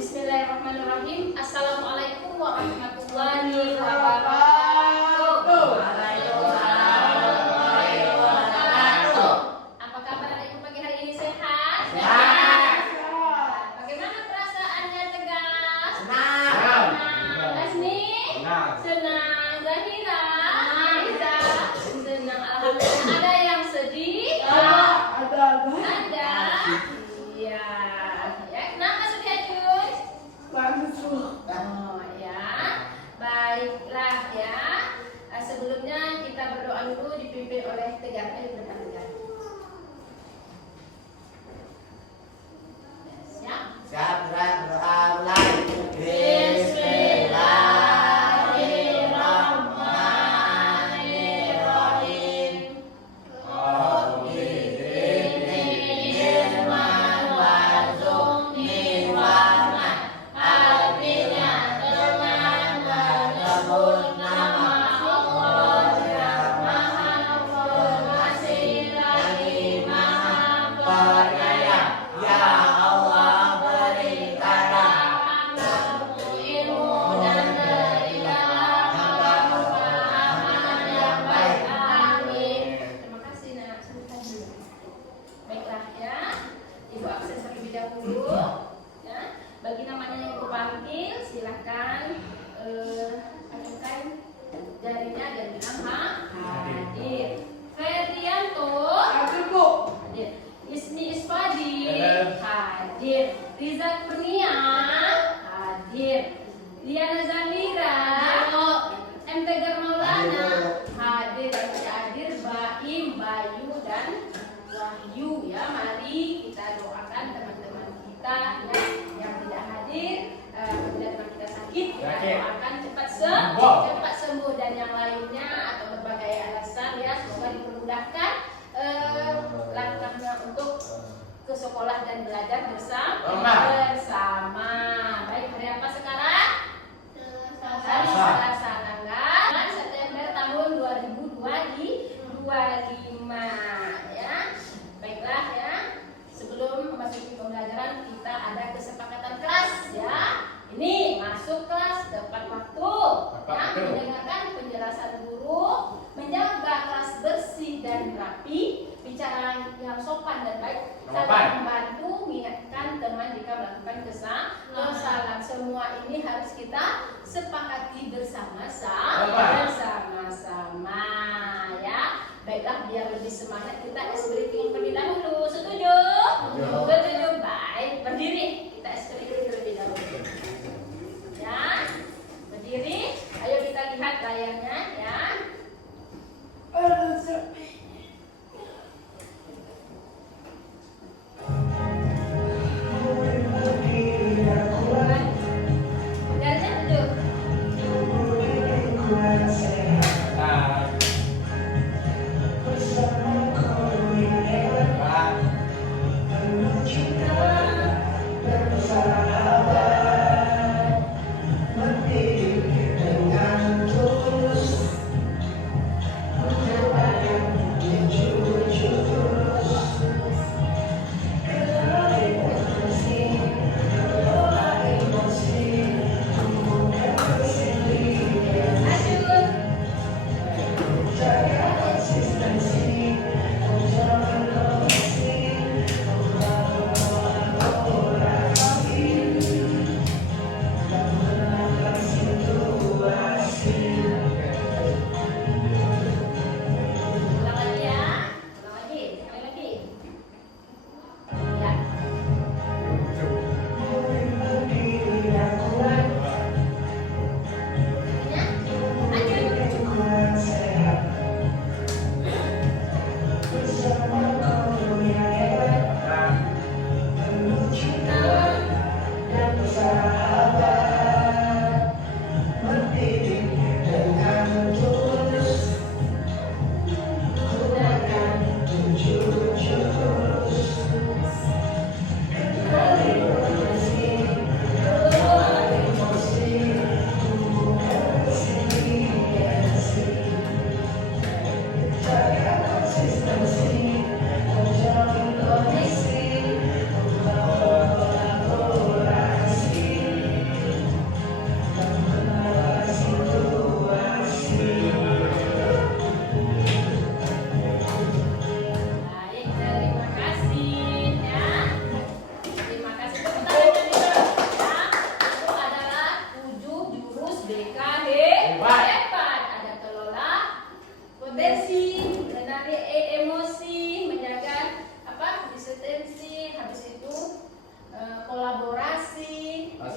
Bismillahirrahmanirrahim. Assalamualaikum warahmatullahi wabarakatuh. Waalaikumsalam warahmatullahi wabarakatuh. Apa kabar adik pagi hari ini, sehat? Sehat. Bagaimana perasaannya, Tegas? Senang. Lasmi? Senang. Zahira? Aiza? Senang. Alhamdulillah. Ada yang sedih? Ada. Iya. Ya, kenapa sedih, Ajun? Oh ya, baiklah ya. Sebelumnya kita berdoa dulu dipimpin oleh Tegar. Ayo berdoa, Tegar. Siap? Siap, berdoa mulai. Bagi namanya yang kupanggil, silahkan ajukan jarinya dan bilang hadir. Ferdianto hadir, Bu. Hadir. Ismi Isfadi hadir. Riza Kurnia hadir. Liana Zahira, M. Tegar Maulana hadir. Dan tidak hadir Baim, Bayu dan Wahyu ya. Mari kita doakan teman-teman kita ya yang tidak hadir, apabila teman kita sakit, kita doakan cepat sembuh dan yang lainnya atau berbagai alasan ya, semoga dipermudahkan langkahnya untuk ke sekolah dan belajar bersama. Baik, hari apa sekarang? Hari Selasa, tanggal 9 September tahun 2025 ya. Baiklah ya. Sebelum memasuki pembelajaran kita ada kesepakatan kelas ya. Ini masuk kelas tepat waktu ya, mendengarkan penjelasan guru, menjaga kelas bersih dan rapi, bicara yang sopan dan baik, saling membantu, mengingatkan teman jika melakukan kesalahan. Semua ini harus kita sepakati bersama-sama ya. Baiklah, biar lebih semangat kita es briefing terlebih dahulu. Setuju? Setuju. Baik, berdiri. Kita es briefing terlebih dahulu. Ya, berdiri. Ayo kita lihat layarnya ya. Thank you.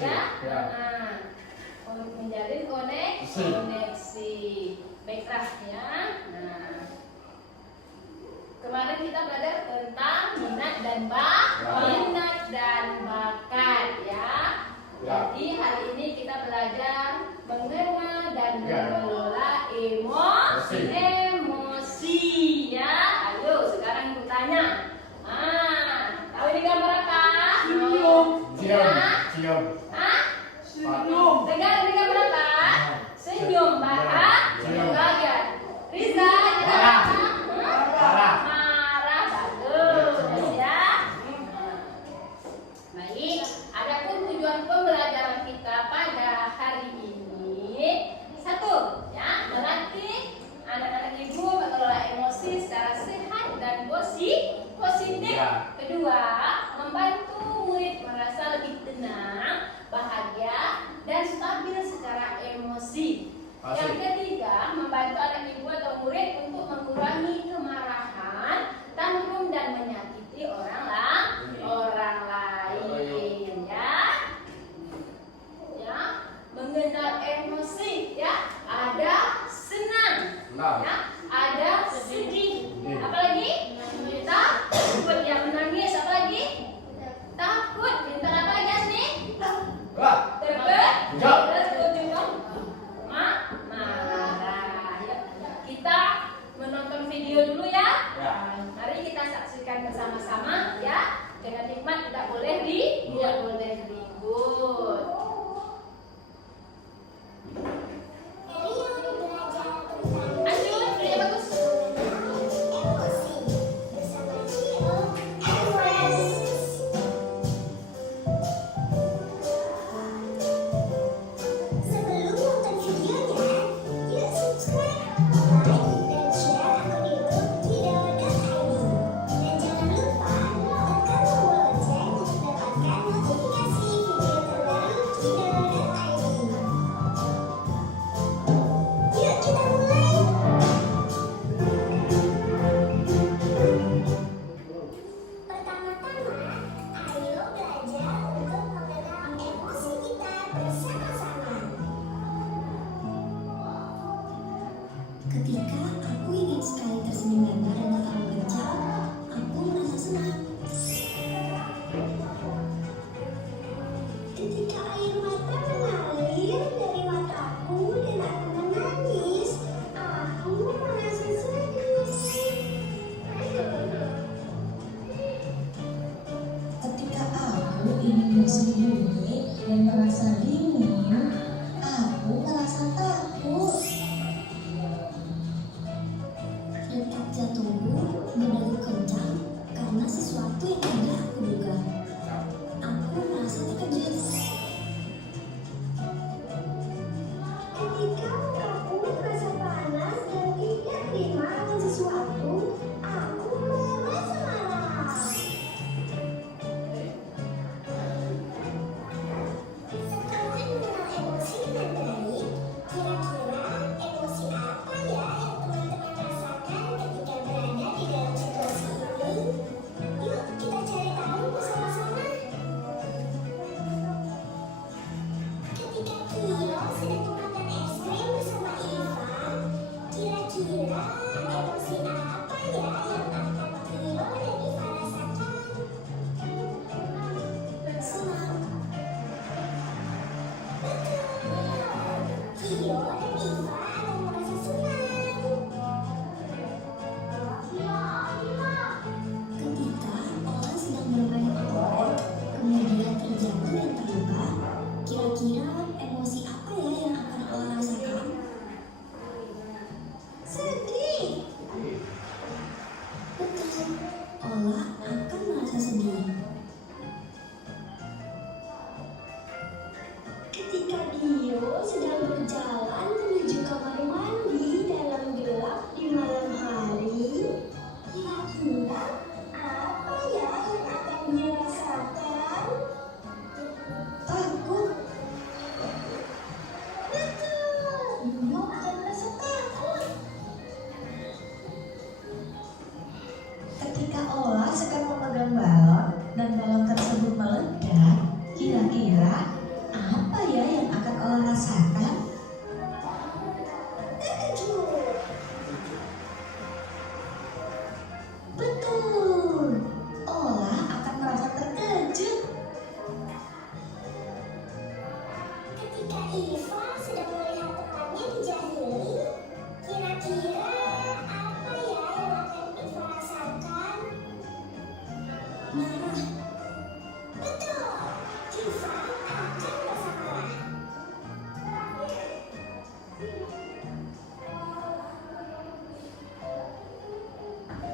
ya. Menjalin koneksi. Baiklah ya. Nah, kemarin kita belajar tentang minat dan bakat ya. Jadi hari ini kita belajar mengenal dan mengelola emosi ya. Ayo sekarang aku tanya. Tahu ini gambar apa? Cium. Senyum. Dengar ini gambar apa? Senyum. Bahagia. Riza, kita apa? Marah. Bagus ya. Baik. Adapun tujuan pembelajaran kita pada hari ini, satu, ya, melatih anak-anak ibu mengelola emosi secara sehat dan positif. Kedua, membantu murid merasa lebih tenang, bahagia, dan stabil secara emosi. Yang ketiga, membantu anak ibu atau murid untuk mengurangi kemarahan, tantrum, dan menyakiti orang lain. Ya, mengenal emosi. Ya, ada senang. Ya, ada sedih. Apalagi? Takut, ya, menangis. Apalagi? Takut. Bintang apa lagi Asni? Marah. Ya. Kita menonton video dulu ya. Mari kita saksikan bersama-sama ya. Dengan hikmat tidak boleh ribut. Lanjut, videonya bagus. Sebelum nonton videonya, yuk subscribe, like, dan share akun YouTube Kido.id. Dan jangan lupa tekan tombol lonceng untuk dapatkan notifikasi video terbaru Kido.id. Yuk kita mulai. Pertama-tama, ayo belajar untuk mengenal emosi kita bersama-sama. Ketika aku ingin sekali tersenyum lebar dan tertawa kencang, aku merasa senang. Ketika air mata mengalir dari mataku dan aku menangis, aku merasa sedih. Ketika aku ingin bersembunyi dan merasa dingin, aku merasa takut. Detak jantungku berdegup kencang karena sesuatu yang tidak aku duga. Aku merasa terkejut. Ketika mukaku terasa panas dan tidak terima dengan sesuatu, aku merasa marah. Setelah mengenal emosi dengan baik, kira-kira emosi apa ya yang teman-teman rasakan ketika berada di dalam situasi ini? Yuk kita cari tahu bersama-sama. Ketika Kio sedang memakan es krim bersama Ivan, kira-kira emosi apa ya yang akan Kio dan Ivan rasakan? Senang. Kio dan Iva akan merasa senang. Ketika orang sedang bermain bola, kemudian terjatuh dan terluka, kira-kira emosi apa ya yang akan orang rasakan? Sedih. Betul, Ola akan merasa sedih. Ketika Dio sedang berjalan menuju kamar mandi dalam gelap di malam hari, kira-kira apa ya yang akan dia rasakan? Takut. Betul, Dio akan merasa takut. Ketika Ola sedang memegang balon dan balon tersebut meledak, kira-kira Iva sedang melihat temannya dijahili. Kira-kira apa ya yang akan Iva rasakan? Marah. Betul, Iva akan merasa marah.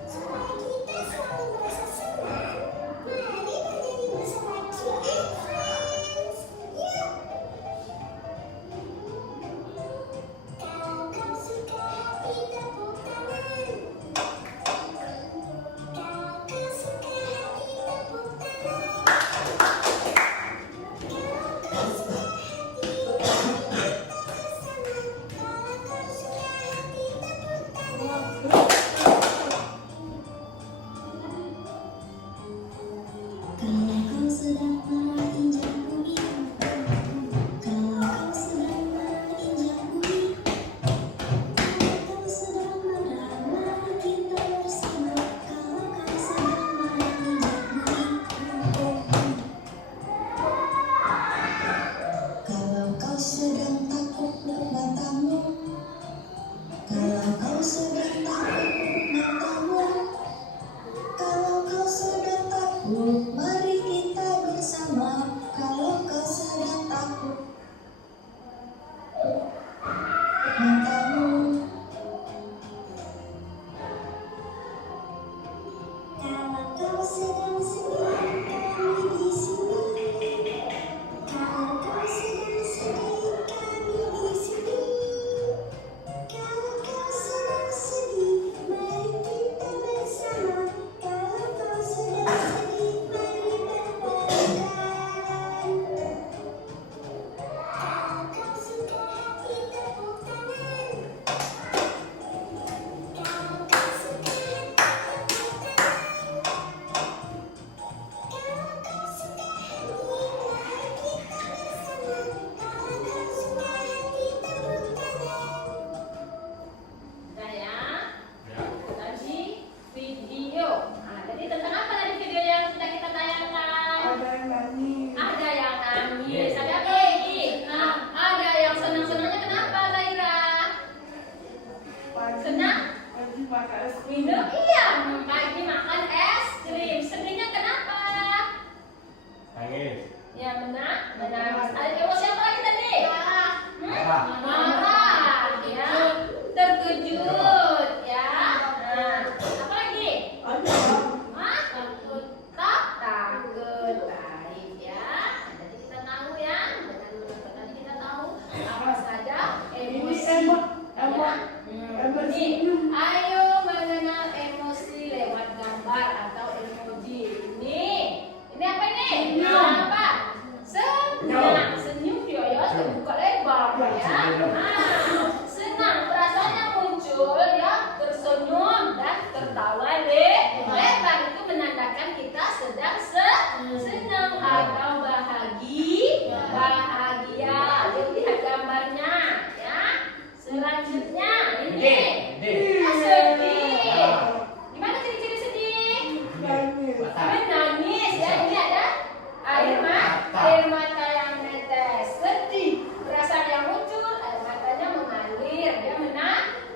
Supaya kita selalu merasa senang, mari bernyanyi bersama Jill and Friends. Yuk! Kalau kau suka hati tepuk tangan. Kalau kau suka hati tepuk tangan. Kalau kau suka hati mari kita bersama. Kalau kau suka hati tepuk tangan. Kalau kau sedang marah injak bumi. Kalau kau sedang marah injak bumi. Kalau kau sedang marah mari kita bersama. Kalau kau sedang marah injak bumi. Kalau kau sedang takut matamu. Kalau kau sedang takut matamu. Kalau kau sedang takut, mari kita bersama. Kalau kau sedang takut matamu. Kalau kau sedang sedih, kami di sini. Kalau kau sedang sedih, kami di sini. Kalau kau sedang sedih, mari kita bersama. Kalau kau sedang sedih, mari berpelukan. Kalau kau suka hati tepuk tangan. Kalau kau suka hati tepuk tangan. Kalau kau suka hati, mari kita bersama. Kalau kau suka hati tepuk tangan. Nah ya, tadi video. Nah, jadi tentang apa tadi video yang sudah kita tayangkan? Ada yang nangis, ada apa lagi? Nah, ada yang senang-senangnya kenapa, Zaira? Senang? Minum? Iya, pagi makan es krim. Sedihnya kenapa? Nangis. Ya menangis. Ada emosi apa lagi tadi? Marah. Marah, ya. Terkejut, ya. Nah, apa lagi? Hah? Takut, baik ya. Jadi kita tahu ya. Dengan menonton tadi kita tahu apa saja emosi. Nih, ayo mengenal emosi lewat gambar atau emoji. Ini apa ini? Apa? Senang, senyum ya, terbuka lebar ya. Senang, perasaan yang muncul ya, tersenyum dan tertawa lebar itu menandakan kita sedang senang atau bahagia. Lihat gambarnya ya. Selanjutnya ini sedih. Gimana ciri-ciri sedih? Menangis ya, ini ada air mata yang netes. Sedih, perasaan yang muncul, air matanya mengalir, dia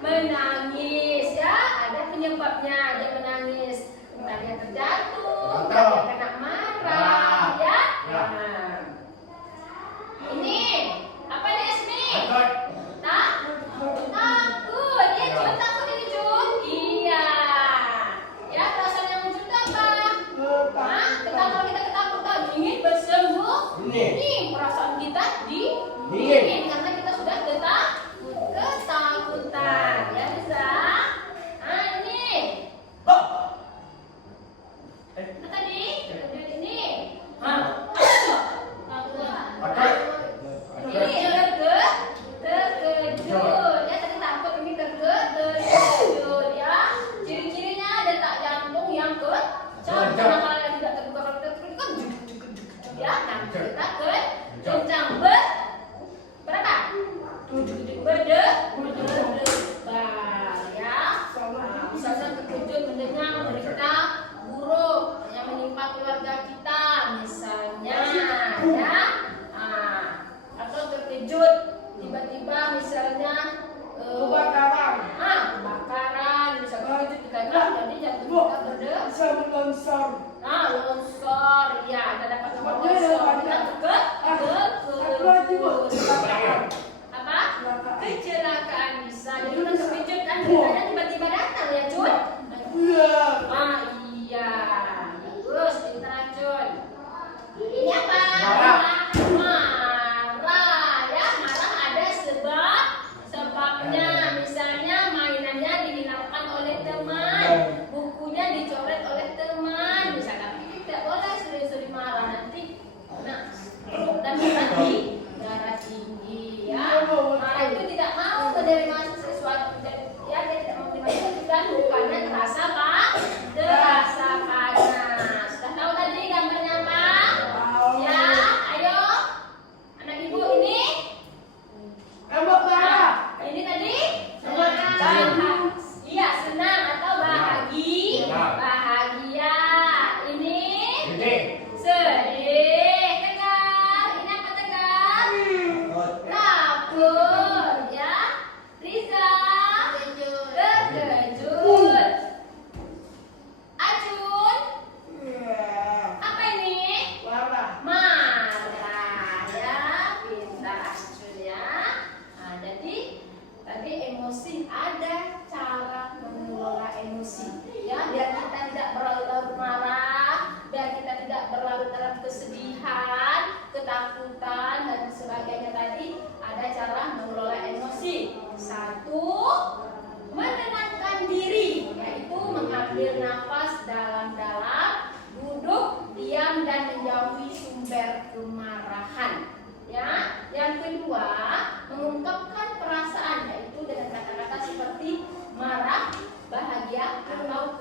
menangis ya, ada penyebabnya dia menangis. Entah dia terjatuh, entah dia kena marah ya. Nah. Ini apa nih Esmi? Takut. Iya, Jun, takut ini Jun. Iya. Ya, perasaan yang muncul itu apa? Kalau kita ketakutan, ingin bersembunyi. Perasaan kita dingin karena kita sudah ketakutan. Ya bisa. Nah ini. Nah tadi ini. Ini terkejut. Ya tadi takut, ini terkejut. Ya. Ciri-cirinya detak jantung yang kencang. Kalau yang tidak terbuka kan ya, nah kita kencang berapa? ketakutan dan sebagainya tadi, ada cara mengelola emosi. 1, menenangkan diri, yaitu mengambil nafas dalam-dalam, duduk, diam, dan menjauhi sumber kemarahan. Ya, yang kedua, mengungkapkan perasaan, yaitu dengan kata-kata seperti marah, bahagia, atau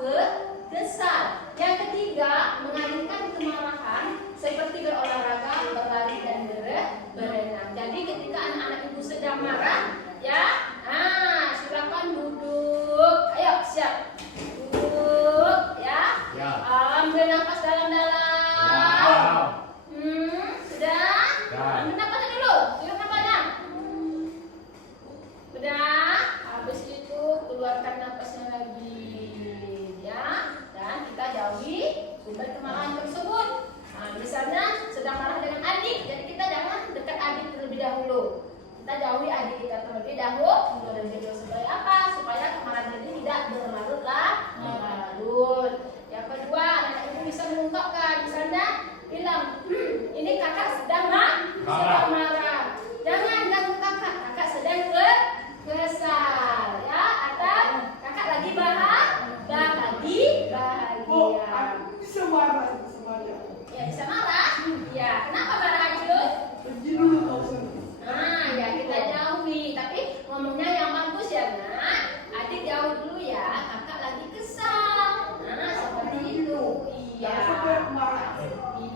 kesal. Yang ketiga, mengalihkan kemarahan seperti berolahraga, berlari, dan berenang. Jadi ketika anak-anak ibu sedang marah, ya, silakan duduk. Ayo, siap. Duduk, ya. Ambil nafas dalam-dalam. Sudah? Ambil nafasnya dulu. Hirup nafasnya. Sudah? Habis itu keluarkan nafasnya lagi. Ya. Dan kita jauhi sumber kemarahan tersebut. Misalnya sedang marah dengan adik, jadi kita jangan dekat adik terlebih dahulu. Kita jauhi adik kita terlebih dahulu. Dan video sebagai apa? Supaya kemarahan ini tidak berlarut-larut. Yang kedua, anak ibu bisa mengungkapkan, misalnya bilang, ini kakak sedang marah. Jangan ganggu kakak sedang kesal, ya, atau kakak lagi bahagia. Bisa marah semuanya. Ya, bisa marah. Ya, kenapa marah, Ajun? Pergi dulu kau sana. Ya kita jauhi, tapi ngomongnya yang bagus ya, Nak. Adik jauh dulu ya, kakak lagi kesal. Seperti itu. Iya.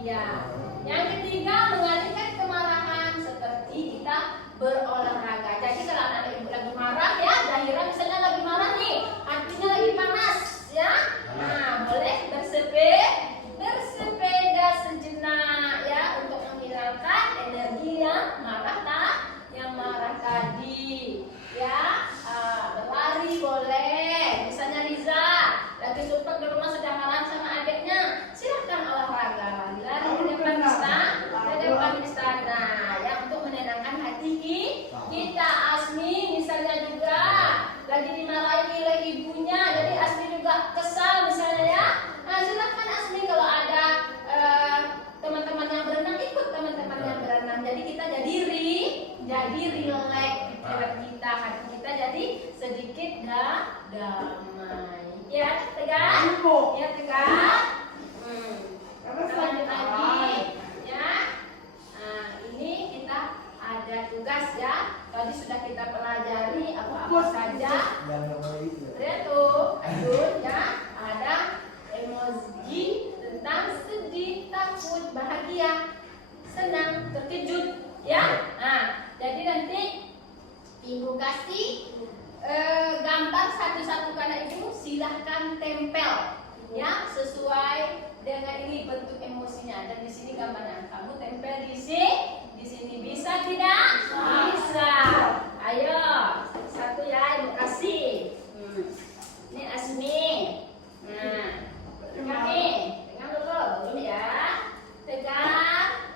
Iya. Yang ketiga, mengalihkan kemarahan seperti kita berolahraga. Jadi kalau anak ibu lagi marah, ya, Zahira misalnya lagi marah nih, hatinya lagi panas, ya. Boleh bersepeda sejenak, ya, untuk menghilangkan energi yang marah tadi, ya. Berlari boleh. Misalnya Riza lagi super di rumah sedang marah sama adiknya, silahkan olahraga, lari ke depan istana, ya, untuk menenangkan hati kita. Asmi misalnya juga lagi dimarahi oleh ibunya, jadi Asmi juga kesal misalnya, ya. Silahkan Asmi kalau ada teman-teman yang berenang, ikut teman-teman yang berenang. Jadi kita jadi relax pikiran kita, hati kita jadi sedikit damai. Ya, tegak. Ya, tegak. Kita lanjut lagi, ya. Ini kita ada tugas, ya. Tadi sudah kita pelajari apa saja. Lihat tuh, Ajun, ya. Ada emoji tentang sedih, takut, bahagia, senang, terkejut, ya. Jadi nanti ibu kasih gambar satu-satu karena ibu silahkan tempel, ya, sesuai dengan ini bentuk emosinya. Dan di sini gambarnya, kamu tempel di sini bisa tidak? Bisa. Ayo, satu ya, ibu kasih. Ini Asmi. Pegang dulu, belum ya. Pegang.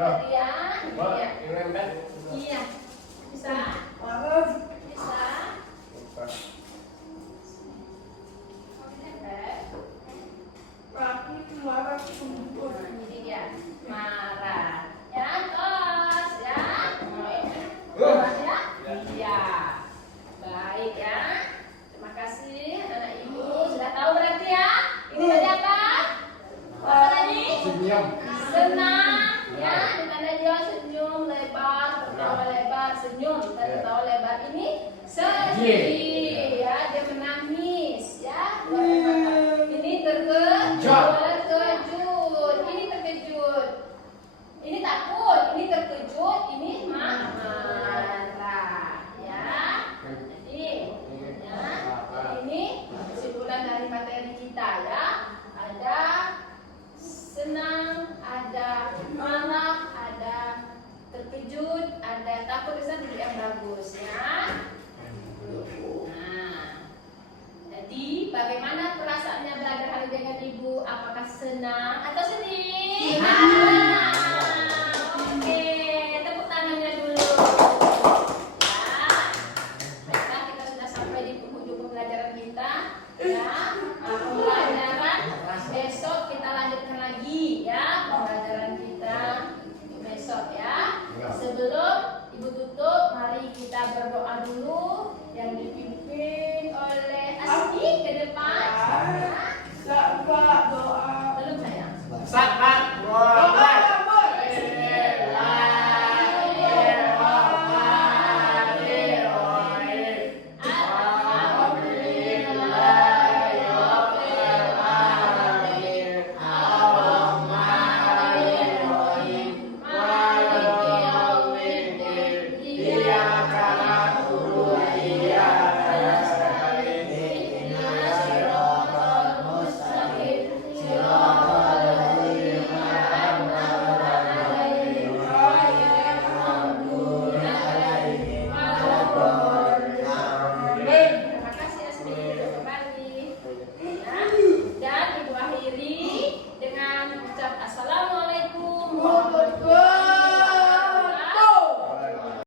Ferdian. Coba Iya. yang nempel. Iya. Bisa. Marah.